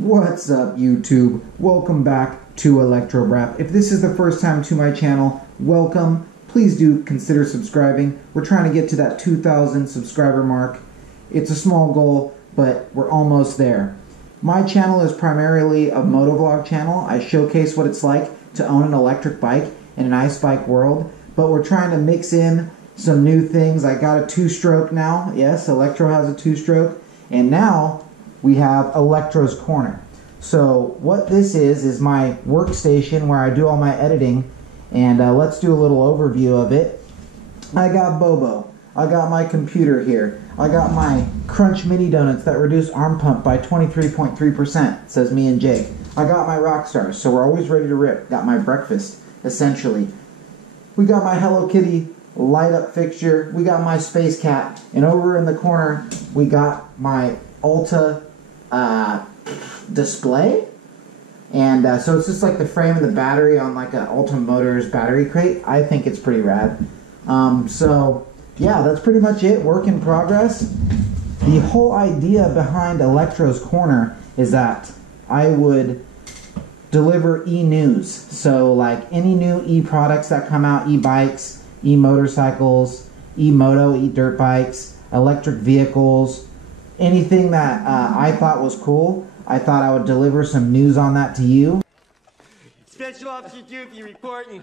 What's up, YouTube? Welcome back to ElectroBraap. If this is the first time to my channel, welcome. Please do consider subscribing. We're trying to get to that 2,000 subscriber mark. It's a small goal, but we're almost there. My channel is primarily a MotoVlog channel. I showcase what it's like to own an electric bike in an ice bike world, but we're trying to mix in some new things. I got a two-stroke now. Yes, Electro has a two-stroke, and now we have Electro's Corner. So what this is my workstation where I do all my editing, and let's do a little overview of it. I got Bobo. I got my computer here. I got my Crunch Mini Donuts that reduce arm pump by 23.3%, says me and Jake. I got my Rockstars, so we're always ready to rip. Got my breakfast, essentially. We got my Hello Kitty light up fixture. We got my Space Cat, and over in the corner we got my Alta display, and so it's just like the frame and the battery on like an Alta Motors battery crate. I think it's pretty rad. So yeah, that's pretty much it. Work in progress. The whole idea behind Electro's Corner is that I would deliver e-news. So like any new e-products that come out, e-bikes, e-motorcycles, e-moto, e-dirt bikes, electric vehicles, anything that I thought was cool, I thought I would deliver some news on that to you. Special Officer Doofy reporting.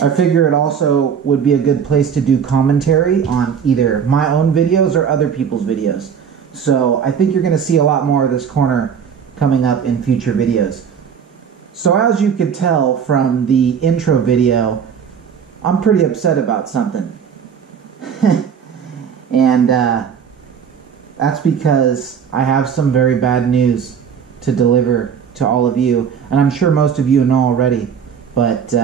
I figure it also would be a good place to do commentary on either my own videos or other people's videos. So I think you're going to see a lot more of this corner coming up in future videos. So as you could tell from the intro video, I'm pretty upset about something. And that's because I have some very bad news to deliver to all of you, and I'm sure most of you know already, but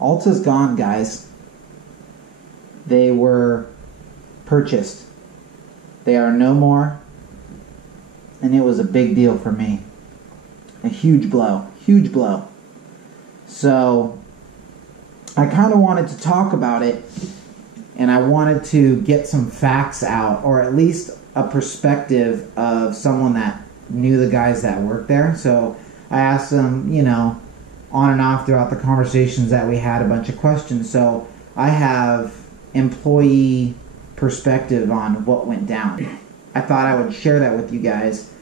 Alta's gone, guys. They were purchased. They are no more, and it was a big deal for me. A huge blow. Huge blow. So I kind of wanted to talk about it, and I wanted to get some facts out, or at least a perspective of someone that knew the guys that worked there. So I asked them, you know, on and off throughout the conversations that we had, a bunch of questions. So I have employee perspective on what went down. I thought I would share that with you guys.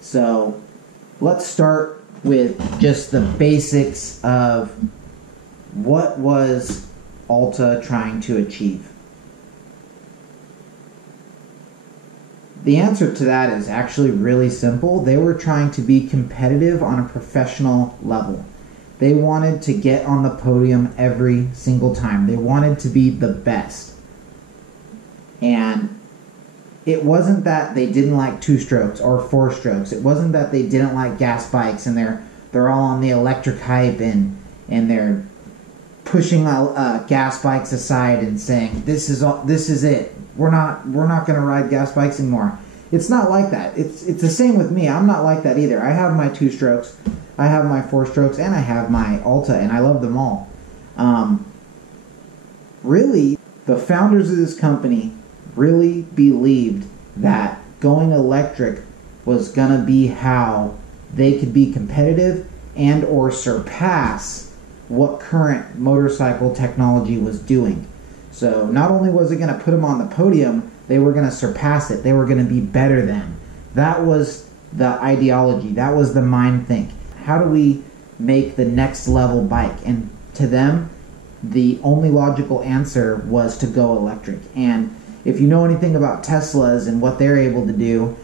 So let's start with just the basics of what was Alta trying to achieve. The answer to that is actually really simple. They were trying to be competitive on a professional level. They wanted to get on the podium every single time. They wanted to be the best. And it wasn't that they didn't like two-strokes or four-strokes. It wasn't that they didn't like gas bikes and they're all on the electric hype and they're pushing gas bikes aside and saying this is it. We're not going to ride gas bikes anymore. It's not like that. It's the same with me. I'm not like that either. I have my two-strokes, I have my four-strokes, and I have my Alta, and I love them all. Really, the founders of this company really believed that going electric was going to be how they could be competitive and or surpass what current motorcycle technology was doing. So not only was it going to put them on the podium, they were going to surpass it. They were going to be better than. That was the ideology. That was the mind think. How do we make the next level bike? And to them, the only logical answer was to go electric. And if you know anything about Teslas and what they're able to do,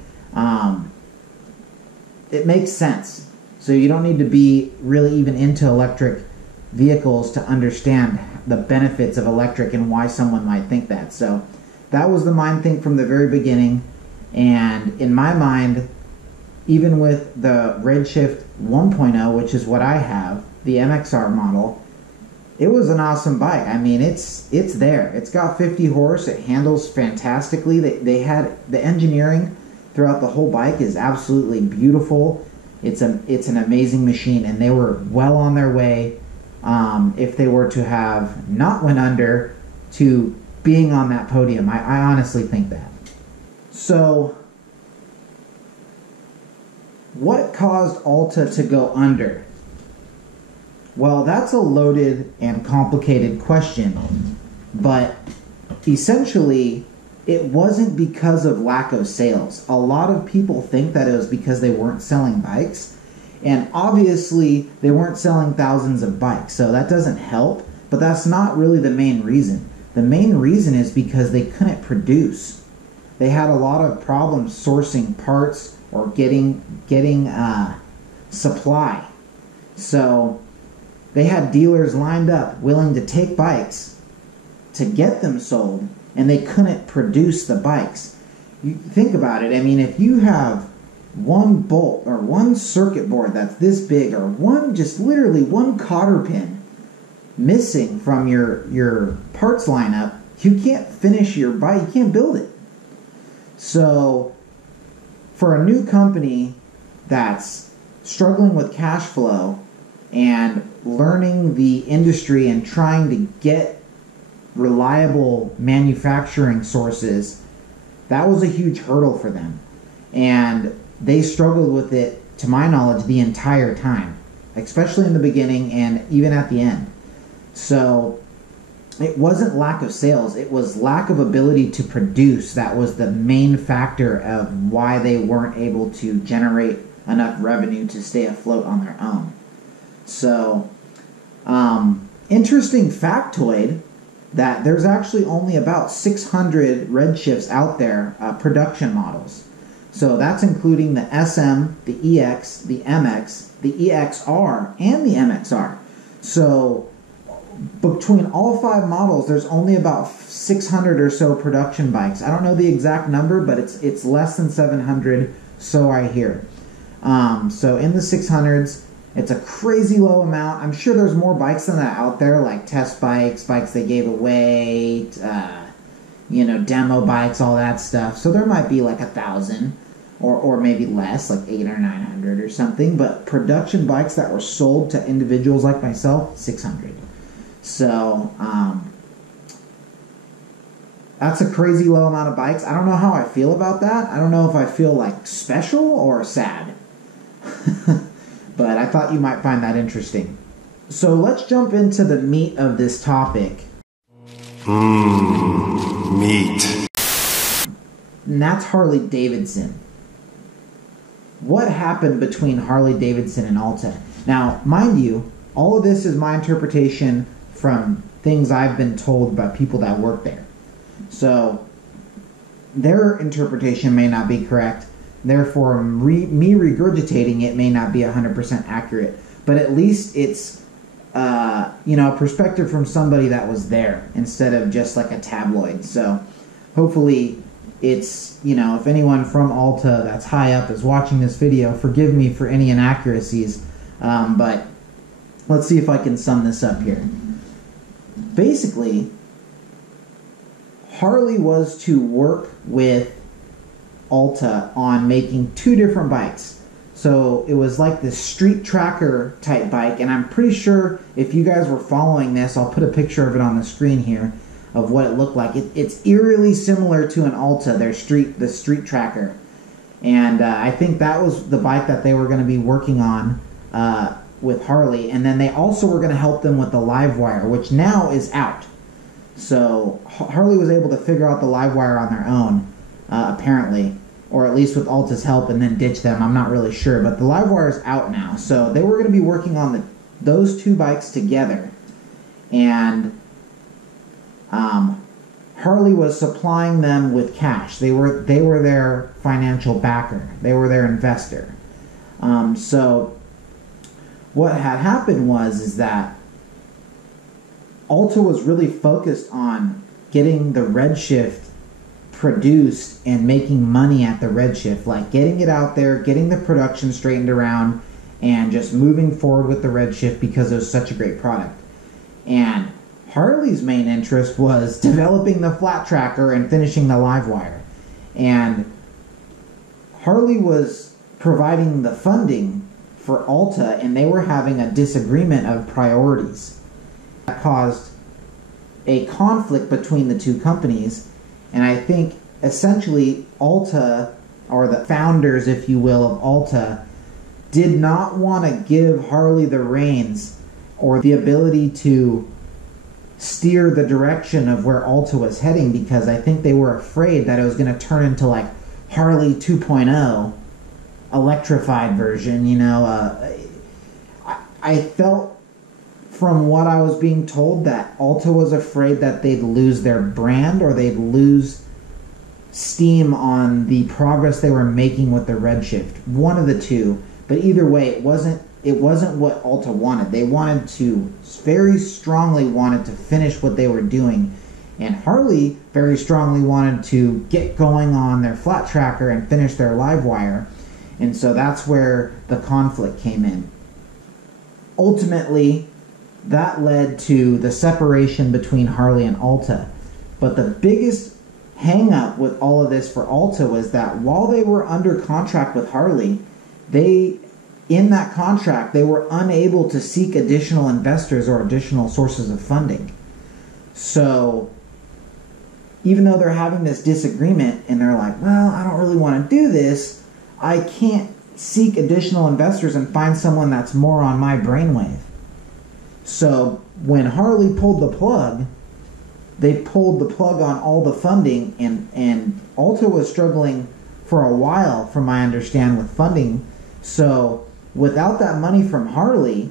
it makes sense. So you don't need to be really even into electric vehicles to understand the benefits of electric and why someone might think that. So that was the mind think from the very beginning. And in my mind, even with the Redshift 1.0, which is what I have, the MXR model, it was an awesome bike. I mean, it's there. It's got 50 horse. It handles fantastically. They had the engineering throughout the whole bike is absolutely beautiful. It's an amazing machine, and they were well on their way. If they were to have not went under, to being on that podium. I honestly think that. So What caused Alta to go under? Well, that's a loaded and complicated question, but essentially it wasn't because of lack of sales. A lot of people think that it was because they weren't selling bikes, and obviously they weren't selling thousands of bikes, so that doesn't help, but that's not really the main reason. The main reason is because they couldn't produce. They had a lot of problems sourcing parts or getting supply. So they had dealers lined up willing to take bikes to get them sold, and they couldn't produce the bikes. You think about it. I mean, if you have one bolt or one circuit board that's this big, or one, just literally one cotter pin missing from your parts lineup, you can't finish your bike, you can't build it. So for a new company that's struggling with cash flow and learning the industry and trying to get reliable manufacturing sources, that was a huge hurdle for them. And they struggled with it, to my knowledge, the entire time, especially in the beginning and even at the end. So it wasn't lack of sales, it was lack of ability to produce that was the main factor of why they weren't able to generate enough revenue to stay afloat on their own. So, interesting factoid that there's actually only about 600 redshifts out there, production models. So that's including the SM, the EX, the MX, the EXR, and the MXR. So between all 5 models, there's only about 600 or so production bikes. I don't know the exact number, but it's less than 700, so I hear. So in the 600s, it's a crazy low amount. I'm sure there's more bikes than that out there, like test bikes, bikes they gave away, demo bikes, all that stuff. So there might be like 1,000 or maybe less, like 800 or 900 or something. But production bikes that were sold to individuals like myself, 600. So that's a crazy low amount of bikes. I don't know how I feel about that. I don't know if I feel like special or sad. But I thought you might find that interesting. So let's jump into the meat of this topic. Meat. And that's Harley Davidson. What happened between Harley Davidson and Alta? Now, mind you, all of this is my interpretation from things I've been told by people that work there. So their interpretation may not be correct. Therefore, me regurgitating it may not be 100% accurate, but at least it's a perspective from somebody that was there instead of just like a tabloid. So hopefully it's, if anyone from Alta that's high up is watching this video, forgive me for any inaccuracies, but let's see if I can sum this up here. Basically, Harley was to work with Alta on making 2 different bikes. So it was like this street tracker type bike, and I'm pretty sure if you guys were following this, I'll put a picture of it on the screen here of what it looked like. It's eerily similar to an Alta, the street tracker, and I think that was the bike that they were going to be working on with Harley, and then they also were going to help them with the Livewire, which now is out. So Harley was able to figure out the Livewire on their own, apparently, or at least with Alta's help, and then ditch them. I'm not really sure, but the Livewire is out now. So they were going to be working on those 2 bikes together, and Harley was supplying them with cash. They were their financial backer. They were their investor. So what had happened is that Alta was really focused on getting the Redshift produced and making money at the Redshift, like getting it out there, getting the production straightened around, and just moving forward with the Redshift because it was such a great product. And Harley's main interest was developing the flat tracker and finishing the Livewire. And Harley was providing the funding for Alta, and they were having a disagreement of priorities. That caused a conflict between the 2 companies. And I think essentially Alta, or the founders, if you will, of Alta, did not want to give Harley the reins or the ability to steer the direction of where Alta was heading, because I think they were afraid that it was going to turn into like Harley 2.0 electrified version, you know. I felt from what I was being told that Alta was afraid that they'd lose their brand or they'd lose steam on the progress they were making with the Redshift. One of the two. But either way, it wasn't what Alta wanted. They wanted to, very strongly wanted to finish what they were doing. And Harley very strongly wanted to get going on their flat tracker and finish their live wire. And so that's where the conflict came in. Ultimately, that led to the separation between Harley and Alta. But the biggest hang up with all of this for Alta was that while they were under contract with Harley, in that contract, they were unable to seek additional investors or additional sources of funding. So even though they're having this disagreement and they're like, well, I don't really want to do this, I can't seek additional investors and find someone that's more on my brainwave. So when Harley pulled the plug, they pulled the plug on all the funding, and Alta was struggling for a while, from my understanding, with funding. So without that money from Harley,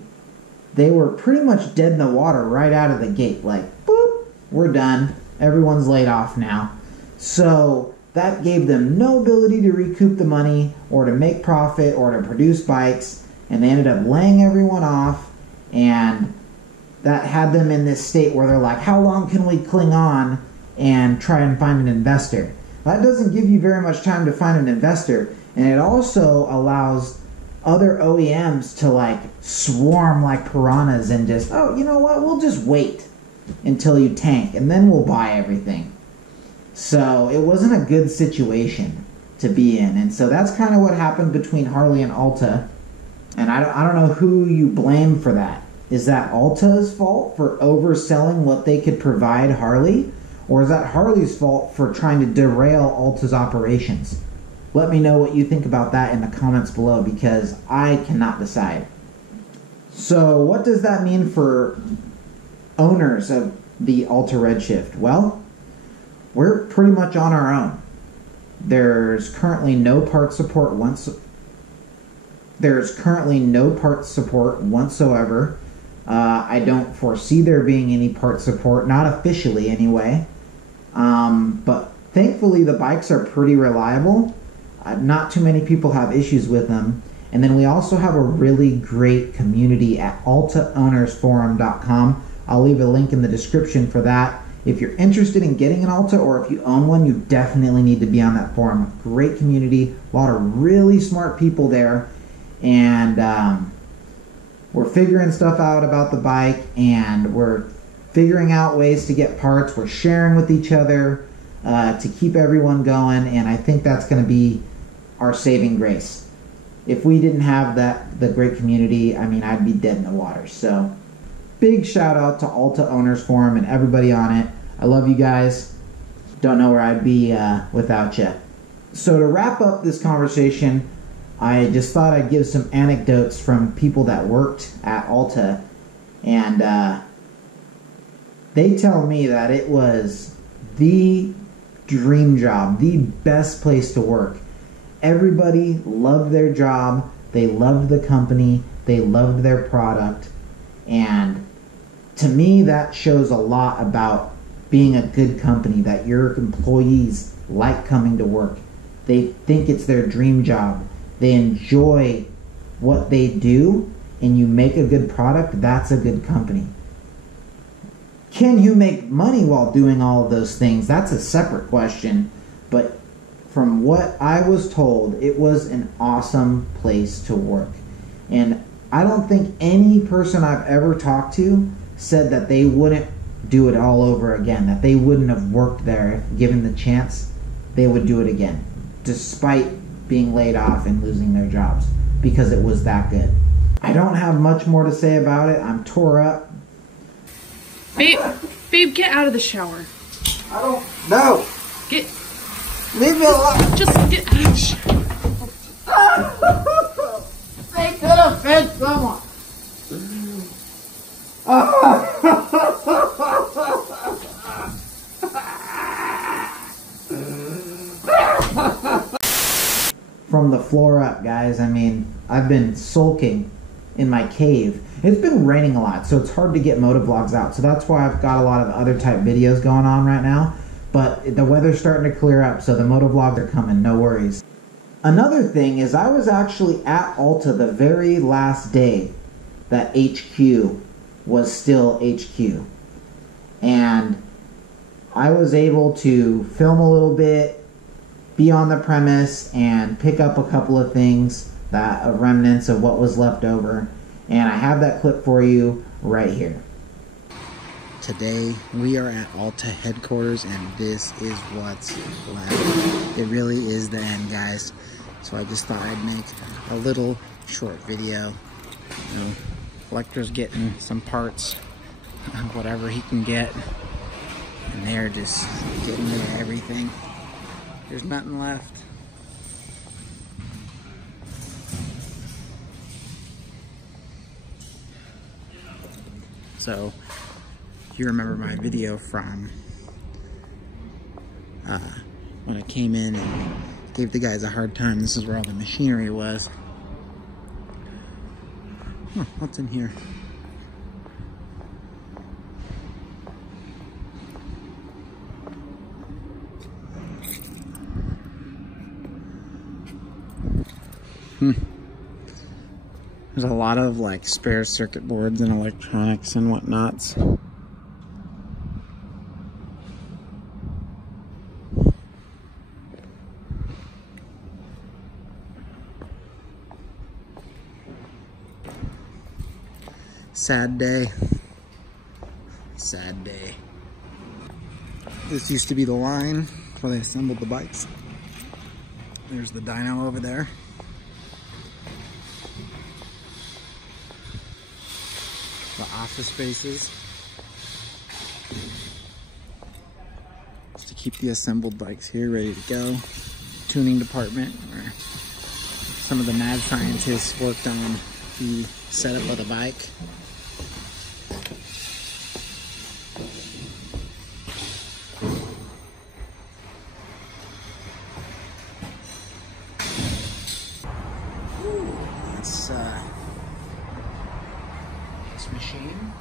they were pretty much dead in the water right out of the gate. Like, boop, we're done. Everyone's laid off now. So that gave them no ability to recoup the money or to make profit or to produce bikes, and they ended up laying everyone off, and that had them in this state where they're like, how long can we cling on and try and find an investor? That doesn't give you very much time to find an investor, and it also allows other OEMs to like swarm like piranhas and just, oh, you know what, we'll just wait until you tank and then we'll buy everything. So it wasn't a good situation to be in, and so that's kind of what happened between Harley and Alta. And I don't know who you blame for that. Is that Alta's fault for overselling what they could provide Harley? Or is that Harley's fault for trying to derail Alta's operations? Let me know what you think about that in the comments below, because I cannot decide. So what does that mean for owners of the Alta Redshift? Well, we're pretty much on our own. There's currently no part support whatsoever. I don't foresee there being any part support, not officially anyway. But thankfully the bikes are pretty reliable. Not too many people have issues with them. And then we also have a really great community at altaownersforum.com. I'll leave a link in the description for that. If you're interested in getting an Alta, or if you own one, you definitely need to be on that forum. Great community, a lot of really smart people there. And we're figuring stuff out about the bike, and we're figuring out ways to get parts. We're sharing with each other to keep everyone going, and I think that's going to be our saving grace. If we didn't have the great community, I mean, I'd be dead in the water. So big shout out to Alta Owners Forum and everybody on it. I love you guys. Don't know where I'd be without you. So to wrap up this conversation, I just thought I'd give some anecdotes from people that worked at Alta, and they tell me that it was the dream job, the best place to work. Everybody loved their job, they loved the company, they loved their product, and to me that shows a lot about being a good company, that your employees like coming to work. They think it's their dream job. They enjoy what they do, and you make a good product, that's a good company. Can you make money while doing all of those things? That's a separate question, but from what I was told, it was an awesome place to work. And I don't think any person I've ever talked to said that they wouldn't do it all over again, that they wouldn't have worked there if given the chance. They would do it again, despite being laid off and losing their jobs, because it was that good. I don't have much more to say about it. I'm tore up. Babe, get out of the shower. I don't know. Leave me alone. Just get out of the shower. Thank It's someone. From the floor up, guys. I mean, I've been sulking in my cave. It's been raining a lot, so it's hard to get MotoVlogs out. So that's why I've got a lot of other type videos going on right now. But the weather's starting to clear up, so the MotoVlogs are coming, no worries. Another thing is I was actually at Alta the very last day that HQ was still HQ. And I was able to film a little bit, be on the premise, and pick up a couple of things, that remnants of what was left over. And I have that clip for you right here. Today we are at Alta headquarters, and this is what's left. It really is the end, guys. So I just thought I'd make a little short video. You know, Electro's getting some parts, whatever he can get, and they're just getting rid of everything. There's nothing left. So, you remember my video from when I came in and gave the guys a hard time. This is where all the machinery was. Huh, what's in here? There's a lot of like spare circuit boards and electronics and whatnots. Sad day. Sad day. This used to be the line where they assembled the bikes. There's the dyno over there. The office spaces. Just to keep the assembled bikes here ready to go. Tuning department where some of the mad scientists worked on the setup of the bike. This machine.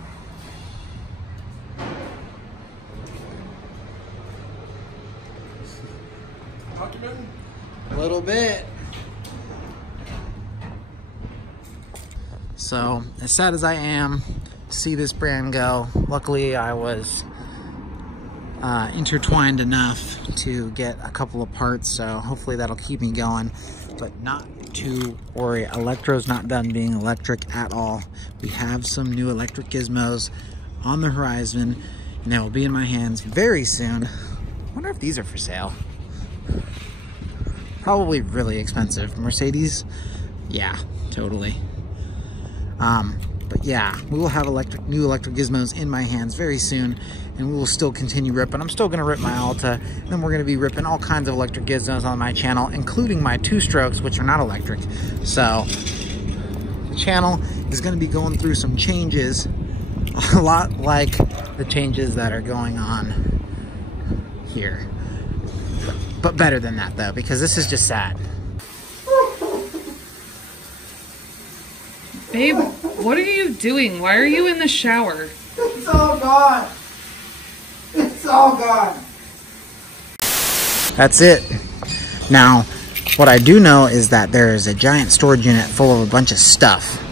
A little bit. So, as sad as I am to see this brand go, luckily I was intertwined enough to get a couple of parts, so hopefully that'll keep me going. But not to worry, Electro's not done being electric at all. We have some new electric gizmos on the horizon, and they will be in my hands very soon. I wonder if these are for sale. Probably really expensive. Mercedes? Yeah, totally. But yeah, we will have new electric gizmos in my hands very soon, and we will still continue ripping. I'm still going to rip my Alta, and then we're going to be ripping all kinds of electric gizmos on my channel, including my two-strokes, which are not electric. So the channel is going to be going through some changes, a lot like the changes that are going on here. But better than that, though, because this is just sad. Babe, what are you doing? Why are you in the shower? It's all gone. It's all gone. That's it. Now, what I do know is that there is a giant storage unit full of a bunch of stuff.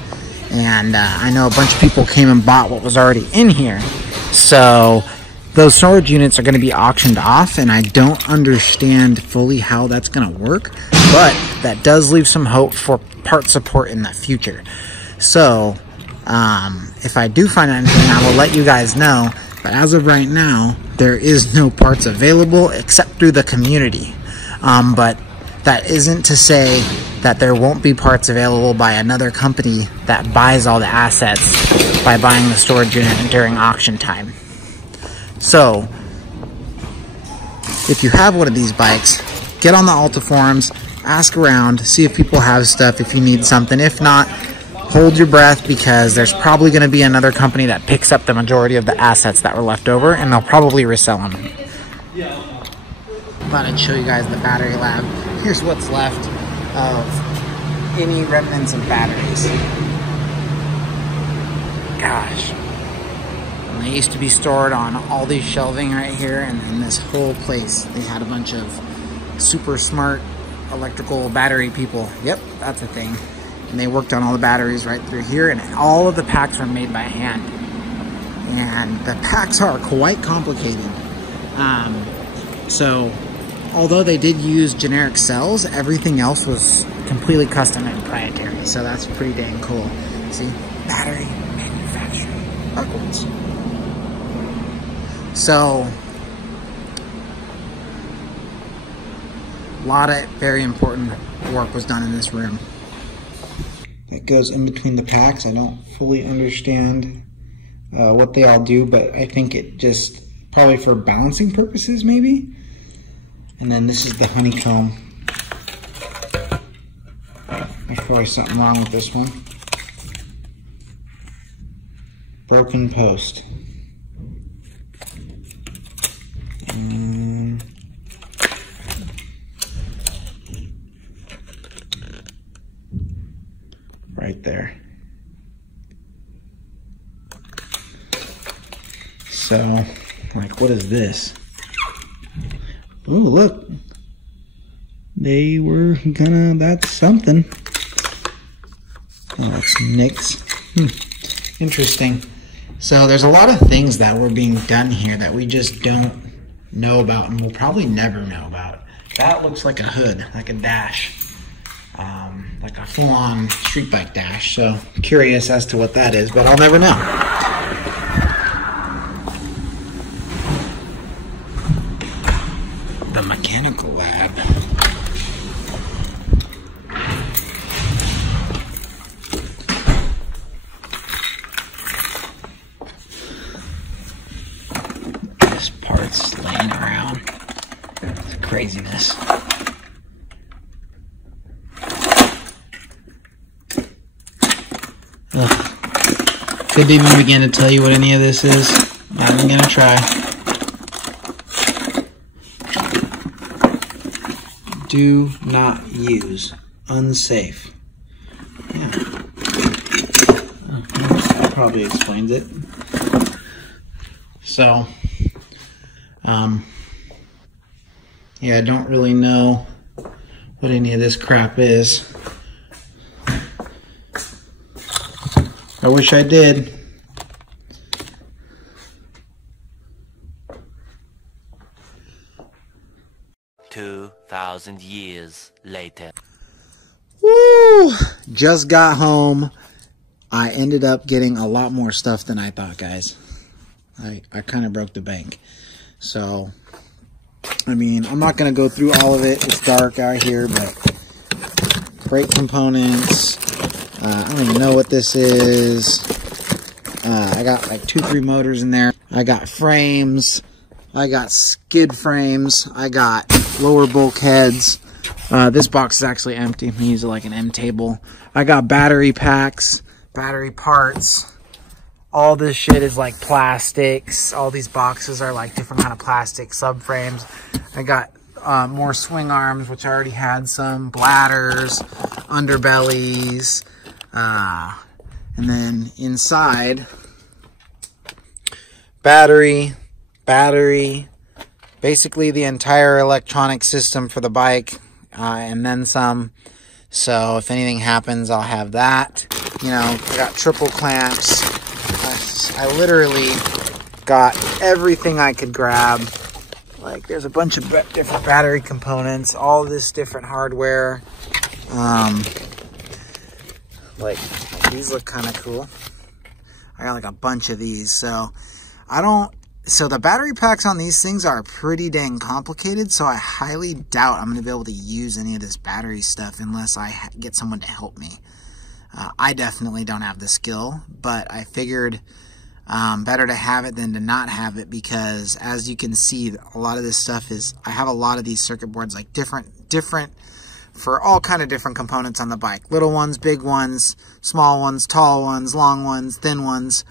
And I know a bunch of people came and bought what was already in here. So those storage units are going to be auctioned off, and I don't understand fully how that's going to work. But that does leave some hope for part support in the future. So, if I do find anything, I will let you guys know. But as of right now, there is no parts available except through the community. But that isn't to say that there won't be parts available by another company that buys all the assets by buying the storage unit during auction time. So, if you have one of these bikes, get on the Alta forums, ask around, see if people have stuff, if you need something. If not, hold your breath, because there's probably going to be another company that picks up the majority of the assets that were left over, and they'll probably resell them. Thought I'd show you guys the battery lab. Here's what's left of any remnants of batteries. Gosh. And they used to be stored on all these shelving right here, and in this whole place they had a bunch of super smart electrical battery people. Yep, that's a thing. And they worked on all the batteries right through here, and all of the packs were made by hand. And the packs are quite complicated. So although they did use generic cells, everything else was completely custom and proprietary. So that's pretty dang cool. See, battery manufacturing backwards. So a lot of very important work was done in this room. That goes in between the packs. I don't fully understand what they all do, but I think it just probably for balancing purposes maybe. And then this is the honeycomb. There's probably something wrong with this one. Broken post. Right there. So, like, what is this? Oh, look. They were gonna, that's something. Oh, it's nicks. Interesting. So there's a lot of things that were being done here that we just don't know about, and we'll probably never know about. That looks like a hood, like a dash. Like a full-on street bike dash. So curious as to what that is, but I'll never know. The mechanical lab. This part's laying around. It's craziness. Couldn't even begin to tell you what any of this is. Not even gonna try. Do not use. Unsafe. Yeah. That probably explains it. So, yeah, I don't really know what any of this crap is. I wish I did. $2,000 years later. Woo! Just got home. I ended up getting a lot more stuff than I thought, guys. I kind of broke the bank. So, I mean, I'm not going to go through all of it. It's dark out here, but brake components. I don't even know what this is. I got like 2-3 motors in there. I got frames. I got skid frames. I got lower bulkheads. This box is actually empty. I'm gonna use it like an M table. I got battery packs, battery parts. All this shit is like plastics. All these boxes are like different kind of plastic subframes. I got more swing arms, which I already had some, bladders, underbellies. And then inside, battery, basically the entire electronic system for the bike, and then some. So if anything happens, I'll have that. You know, I got triple clamps. I literally got everything I could grab. Like, there's a bunch of different battery components, all this different hardware. Like, these look kind of cool. I got like a bunch of these. So so the battery packs on these things are pretty dang complicated. So I highly doubt I'm going to be able to use any of this battery stuff unless I get someone to help me. I definitely don't have the skill, but I figured better to have it than to not have it, because as you can see, a lot of this stuff is, I have a lot of these circuit boards, like different for all kind of different components on the bike. Little ones, big ones, small ones, tall ones, long ones, thin ones,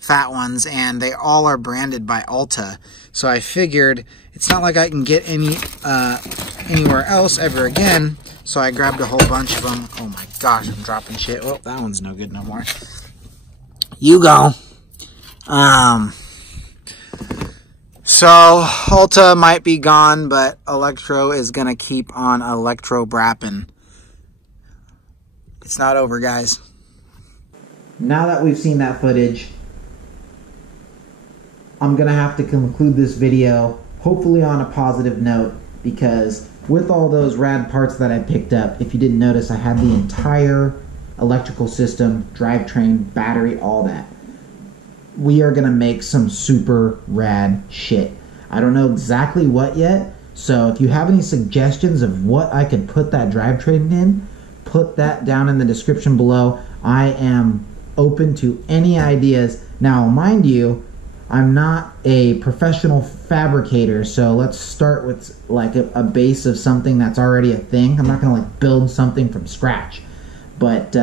fat ones, and they all are branded by Alta. So I figured it's not like I can get anywhere else ever again. So I grabbed a whole bunch of them. Oh my gosh, I'm dropping shit. Oh, that one's no good no more. You go. So Alta might be gone, but Electro is gonna keep on ElectroBrapping. It's not over, guys. Now that we've seen that footage, I'm gonna have to conclude this video, hopefully on a positive note, because with all those rad parts that I picked up, if you didn't notice, I had the entire electrical system, drivetrain, battery, all that. We are gonna make some super rad shit. I don't know exactly what yet, so if you have any suggestions of what I could put that drivetrain in, put that down in the description below. I am open to any ideas. Now, mind you, I'm not a professional fabricator, so let's start with like a base of something that's already a thing. I'm not gonna like build something from scratch, but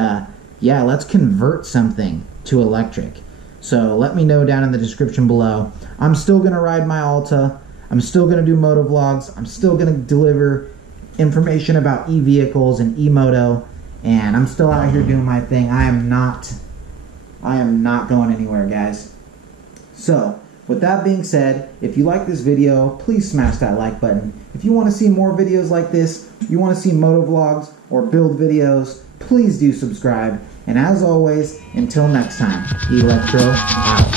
yeah, let's convert something to electric. So let me know down in the description below. I'm still gonna ride my Alta. I'm still gonna do MotoVlogs. I'm still gonna deliver information about e-vehicles and e-moto, and I'm still out here doing my thing. I am not going anywhere, guys. So, with that being said, if you like this video, please smash that like button. If you want to see more videos like this, you want to see MotoVlogs or build videos, please do subscribe. And as always, until next time, Electro out.